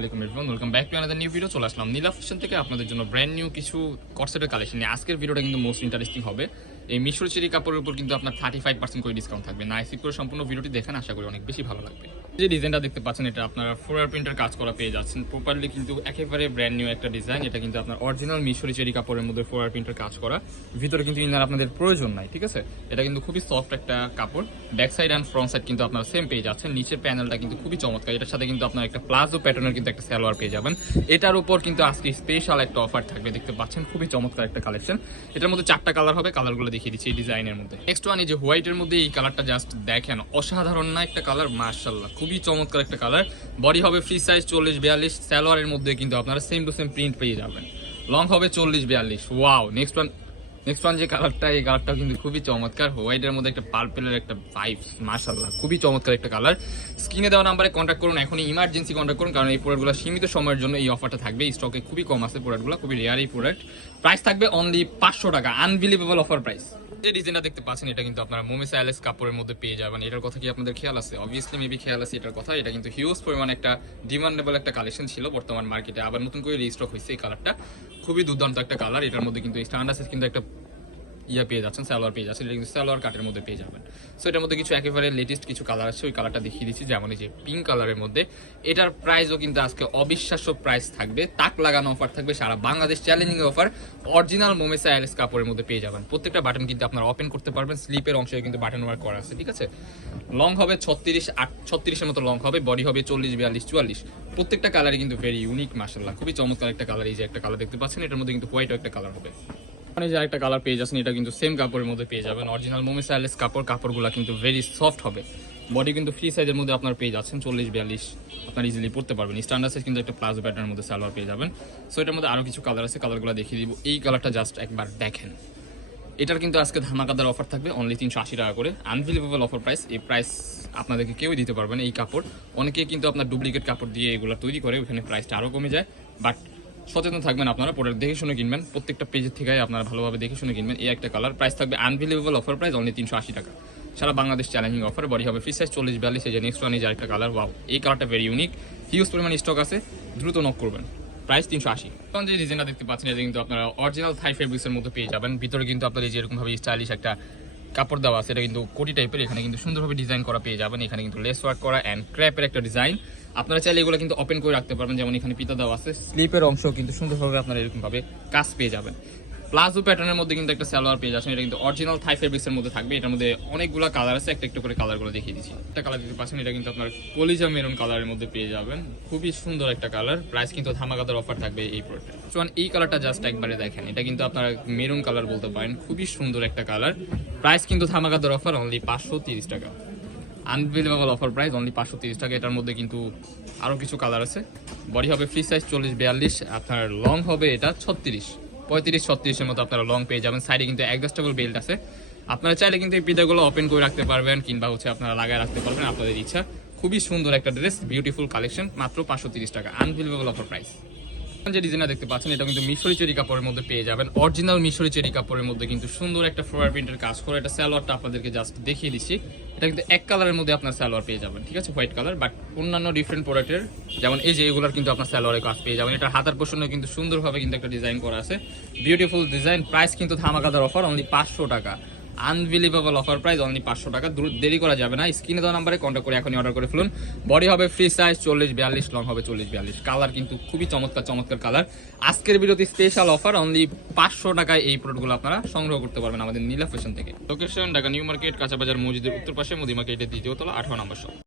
Everyone welcome back to another new video চলে আসলাম নীলা fashion থেকে। আপনাদের জন্য ব্র্যান্ড নিউ কিছু কটসেটের কালেকশন নিয়ে। আজকের ভিডিওটা কিন্তু মোস্ট ইন্টারেস্টিং হবে। এই মিশর চেরি কাপড়ের উপর কিন্তু আপনার থার্টি ফাইভ পার্সেন্ট করে ডিসকাউন্ট থাকবে। না আইসি করে সম্পূর্ণ ভিডিওটি দেখেন, আশা করি অনেক বেশি ভালো লাগবে। যে ডিজাইনটা দেখতে পাচ্ছেন, এটা আপনারা ফোরার প্রিন্টার কাজ করা পেয়ে যাচ্ছেন। প্রপারলি কিন্তু একেবারে ব্র্যান্ড নিউ একটা ডিজাইন এটা কিন্তু আপনার অরিজিনাল মিশরি চেরি কাপড়ের মধ্যে ফোরার প্রিন্টার কাজ করা। ভিতরে কিন্তু ইনার আপনাদের প্রয়োজন নাই, ঠিক আছে? এটা কিন্তু খুবই সফট একটা কাপড়। Back side and front side কিন্তু আপনারা সেম পেয়ে যাচ্ছেন। নিচের প্যানেলটা কিন্তু খুবই চমৎকার। এটার সাথে কিন্তু আপনার একটা প্লাজো প্যাটার্নের কিন্তু একটা সালোয়ার পেয়ে যাবেন। এটার উপর কিন্তু আজকে স্পেশাল একটা অফার থাকবে। দেখতে পাচ্ছেন, খুবই চমৎকার একটা কালেকশন এটার মধ্যে চারটা কালার হবে। কালারগুলো দেখিয়ে দিচ্ছি এই ডিজাইনের মধ্যে। নেক্সট ওয়ান এই যে হোয়াইটের মধ্যে এই কালারটা জাস্ট দেখেন, অসাধারণ না একটা কালার মার্শাল্লাহ খুবই চমৎকার একটা কালার বডি হবে ফ্রি সাইজ চল্লিশ বিয়াল্লিশ, সালোয়ারের মধ্যে কিন্তু আপনারা সেম টু সেম প্রিন্ট পেয়ে যাবেন। লং হবে চল্লিশ বিয়াল্লিশ। Wow next one next one যে কালারটা এই কালারটা কিন্তু খুবই চমৎকার। হোয়াইটের মধ্যে একটা পার্পেলের একটা ভাইব মাশাল্লাহ খুবই চমৎকার একটা কালার স্ক্রিনে দেওয়া নাম্বারে কন্ট্যাক্ট করুন, এখনই ইমার্জেন্সি কন্ট্যাক্ট করুন, কারণ এই প্রোডাক্টগুলো সীমিত সময়ের জন্য এই অফারটা থাকবে। স্টকে খুবই কম আছে প্রোডাক্টগুলো খুবই রেয়ার এই প্রোডাক্ট প্রাইস থাকবে অনলি পাঁচশো টাকা আনবিলিভেবল অফার প্রাইস যে ডিজাইনটা দেখতে পাচ্ছেন, এটা কিন্তু আপনারা মোমিস অ্যালেস কাপড়ের মধ্যে পেয়ে যাবেন। এটার কথা কি আপনাদের খেয়াল আছে? অবভিয়াসলি মেবি খেয়াল আছে এটার কথা। এটা কিন্তু হিউজ পরিমাণ একটা ডিমান্ডেবল একটা কালেকশন ছিল বর্তমান মার্কেটে আবার নতুন করে রিস্টক হয়েছে এই কালারটা খুবই দুর্দান্ত একটা কালার এটার মধ্যে কিন্তু স্ট্যান্ডার্স কিন্তু একটা ইয়া পেয়ে যাচ্ছেন সালোয়ার পেয়ে যাচ্ছেন কিন্তু সালোয়ার কাটের মধ্যে পেয়ে যাবেন। সো এটার মধ্যে কিছু একেবারে লেটেস্ট কিছু কালার আছে ওই কালারটা দেখিয়ে দিচ্ছি, যেমন এই যে পিঙ্ক কালারের মধ্যে। এটার প্রাইসও কিন্তু আজকে অবিশ্বাস্য প্রাইস থাকবে, তাক লাগানো অফার থাকবে, সারা বাংলাদেশ চ্যালেঞ্জিং অফার অরিজিনাল মোমেসা অ্যালেস কাপড়ের মধ্যে পেয়ে যাবেন। প্রত্যেকটা বাটন কিন্তু আপনারা ওপেন করতে পারবেন স্লিপের অংশে কিন্তু বাটন ওয়ার্ক করা আছে, ঠিক আছে? লং হবে ছত্রিশ আট, ছত্রিশের মতো লং হবে বডি হবে চল্লিশ, বিয়াল্লিশ, চুয়াল্লিশ। প্রত্যেকটা কালারই কিন্তু ভেরি ইউনিক মার্শাল্লাহ খুবই চমৎকার একটা কালার এই যে একটা কালার দেখতে পাচ্ছেন, এটার মধ্যে কিন্তু হোয়াইটও একটা কালার হবে। মানে যে একটা কালার পেয়ে যাচ্ছেন, এটা কিন্তু সেম কাপড়ের মধ্যে পেয়ে যাবেন। অরিজিনাল মোমি স্টাইলেস কাপড়, কাপড়গুলো কিন্তু ভেরি সফট হবে। বডি কিন্তু ফ্রি সাইজের মধ্যে আপনার পেয়ে যাচ্ছেন, চল্লিশ, বিয়াল্লিশ, আপনার ইজিলি পড়তে পারবেন। স্ট্যান্ডার্ড সাইজ কিন্তু একটা প্লাজো প্যাটার্নের মধ্যে সালোয়ার পেয়ে যাবেন। সো এটার মধ্যে আরও কিছু কালার আছে কালারগুলো দেখিয়ে দিব। এই কালারটা জাস্ট একবার দেখেন। এটার কিন্তু আজকে ধামাকাদার অফার থাকবে অনলি তিনশো আশি টাকা করে। আনবিলিভেবল অফার প্রাইস এই প্রাইস আপনাদেরকে কেউই দিতে পারবে না এই কাপড়। অনেকে কিন্তু আপনার ডুপ্লিকেট কাপড় দিয়ে এগুলো তৈরি করে, ওখানে প্রাইসটা আরও কমে যায়। বাট সচেতন থাকবেন আপনারা প্রোডাক্ট দেখে শুনে কিনবেন। প্রত্যেকটা পেজের থেকে আপনারা ভালোভাবে দেখে শুনে কিনবেন এই একটা কালার প্রাইস থাকবে আনবিলিভেবল অফার প্রাইস অনলি তিনশো আশি টাকা। সারা বাংলাদেশ চ্যালেঞ্জিং অফার বডি হবে ফ্রি সাইজ চল্লিশ, বিয়াল্লিশ, এই যে নেক্সট ওয়ান এই আরেকটা কালার ওয়াও এই কালারটা ভেরি ইউনিক হিউজ পরিমাণ স্টক আছে, দ্রুত নক করবেন। প্রাইস তিনশো আশি। এখন যে ডিজাইনটা দেখতে পাচ্ছেন এটা কিন্তু আপনারা অরিজিনাল থাই ফেব্রিক্সের মধ্যে পেয়ে যাবেন। ভিতরে কিন্তু আপনাদের যে এরকমভাবে স্টাইলিশ একটা কাপড় দেওয়া আছে, এটা কিন্তু কোটি টাইপের এখানে কিন্তু সুন্দরভাবে ডিজাইন করা পেয়ে যাবেন। এখানে কিন্তু লেস ওয়ার্ক করা অ্যান্ড ক্র্যাপের একটা ডিজাইন আপনারা চাইলে এগুলো কিন্তু ওপেন করে রাখতে পারবেন, যেমন এখানে পিতা দেওয়া আছে। স্লিপের অংশ কিন্তু সুন্দরভাবে আপনারা এরকমভাবে কাজ পেয়ে যাবেন। প্লাজো প্যাটার্নের মধ্যে কিন্তু একটা সালোয়ার পেয়ে যাচ্ছেন, এটা কিন্তু অরিজিনাল থাই ফেব্রিক্সের মধ্যে থাকবে, এটার মধ্যে অনেকগুলো কালার আছে, একটা একটা করে কালারগুলো দেখিয়ে দিচ্ছি। একটা কালার দিতে পাচ্ছেন, এটা কিন্তু আপনার কলিজা মেরুন কালারের মধ্যে পেয়ে যাবেন। খুবই সুন্দর একটা কালার প্রাইস কিন্তু ধামাকাদার অফার থাকবে এই প্রোডাক্টে সোয়ান এই কালারটা জাস্ট একবারে দেখেন, এটা কিন্তু আপনারা মেরুন কালার বলতে পারেন, খুবই সুন্দর একটা কালার প্রাইস কিন্তু ধামাকাদার অফার অনলি পাঁচশো তিরিশ টাকা। আনবিলিভেবল অফার প্রাইস অনলি পাঁচশো তিরিশ টাকা। এটার মধ্যে কিন্তু আরও কিছু কালার আছে। বডি হবে ফ্রি সাইজ চল্লিশ, বিয়াল্লিশ। আপনার লং হবে এটা ছত্রিশ। পঁয়ত্রিশ, ছত্রিশের মতো আপনারা লং পেয়ে যাবেন। সাইডে কিন্তু অ্যাডজাস্টেবল বেল্ট আছে। আপনারা চাইলে কিন্তু এই পিতাগুলো ওপেন করে রাখতে পারবেন, কিংবা হচ্ছে আপনারা লাগায় রাখতে পারবেন, আপনাদের ইচ্ছা। খুবই সুন্দর একটা ড্রেস বিউটিফুল কালেকশন মাত্র পাঁচশো তিরিশ টাকা। আনবিলিভেবল অফার প্রাইস যে ডিজাইনটা দেখতে পাচ্ছেন এটা কিন্তু মিশরি চেরি কাপড়ের মধ্যে পেয়ে যাবেন। অরিজিনাল মিশরি চেরি কাপড়ের মধ্যে কিন্তু সুন্দর একটা ফ্লোয়ার প্রিন্টের কাজ করে। এটা সালোয়ারটা আপনাদেরকে জাস্ট দেখিয়ে দিচ্ছি। এটা কিন্তু এক কালারের মধ্যে আপনার সালোয়ার পেয়ে যাবেন, ঠিক আছে? হোয়াইট কালার বাট অন্যান্য ডিফারেন্ট প্রোডাক্টের যেমন এই যে এগুলোর কিন্তু আপনার সালোয়ারের কাজ পেয়ে যাবেন। এটা হাতার পোষণে কিন্তু সুন্দরভাবে কিন্তু একটা ডিজাইন করা আছে। বিউটিফুল ডিজাইন প্রাইস কিন্তু ধামাকাদার অফার অনলি পাঁচশো টাকা। আনবিলিভেবল অফার প্রাইস অনলি পাঁচশো টাকা। দেরি করা যাবে না। স্ক্রিনে দেওয়া নাম্বারে কন্ট্যাক্ট করে এখনই অর্ডার করে ফেলুন। বডি হবে ফ্রি সাইজ চল্লিশ বিয়াল্লিশ লং হবে চল্লিশ বিয়াল্লিশ। কালার কিন্তু খুবই চমৎকার চমৎকার কালার আজকের ভিডিওতে স্পেশাল অফার অনলি পাঁচশো টাকায় এই প্রোডাক্টগুলো আপনারা সংগ্রহ করতে পারবেন আমাদের নীলা ফ্যাশন থেকে। লোকেশন ঢাকা নিউ মার্কেট কাঁচাবাজার মসজিদের উত্তর পাশে মোদি মার্কেটের দ্বিতীয় তলা, আঠারো নম্বর শপ